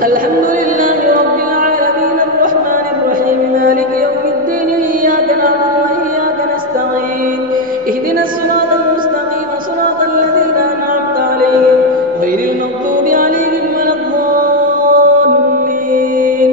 الحمد لله رب العالمين الرحمن الرحيم مالك يوم الدين إياك نعبد وإياك نستعين اهدنا الصراط المستقيم صراط الذين أنعمت عليهم غير المغضوب عليهم ولا الضالين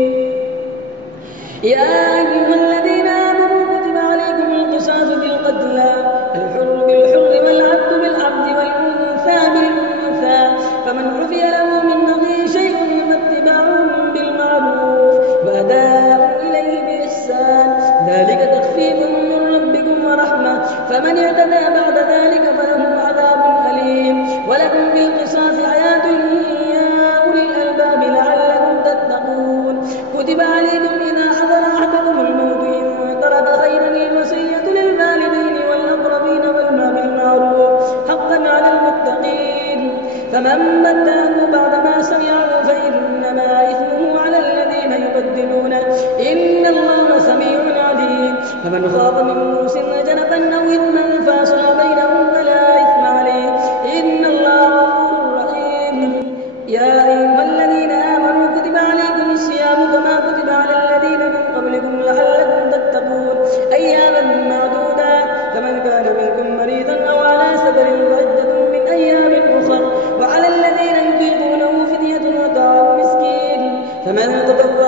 يا أيها الذين آمنوا كتب عليكم القصاص بالقتلى الحر بالحر والعبد بالعبد والأنثى بالأنثى فمن عفي له من أخيه شيء فاتباع بالمعروف وأداء إليه بإحسان ذلك تخفيف من ربكم ورحمة فمن اعتدى بعد ذلك فله عذاب أليم ولكم في القصاص حياة يا أولي الألباب لعلكم تتقون كتب عليكم إذا حضر أحدكم الموت إن ترك خيرا الوصية للوالدين والأقربين والجار بالمعروف حقا على المتقين فمن بدله بعدما سمعه فإنما إثمه على الذين يبدلونه إن الله سميع عليم فمن خاف من موص جنفا أو إثما فأصلح بينهم فلا إثم عليه إن الله غفور رحيم يا أيها الذين آمنوا كتب عليكم الصيام كما كتب على الذين من قبلكم لعلكم تتقون أياما معدودات فمن كان منكم مريضا أو على سفر فعدة من أيام أخر وعلى الذين يطيقونه فدية وطعام مسكين فمن تطوع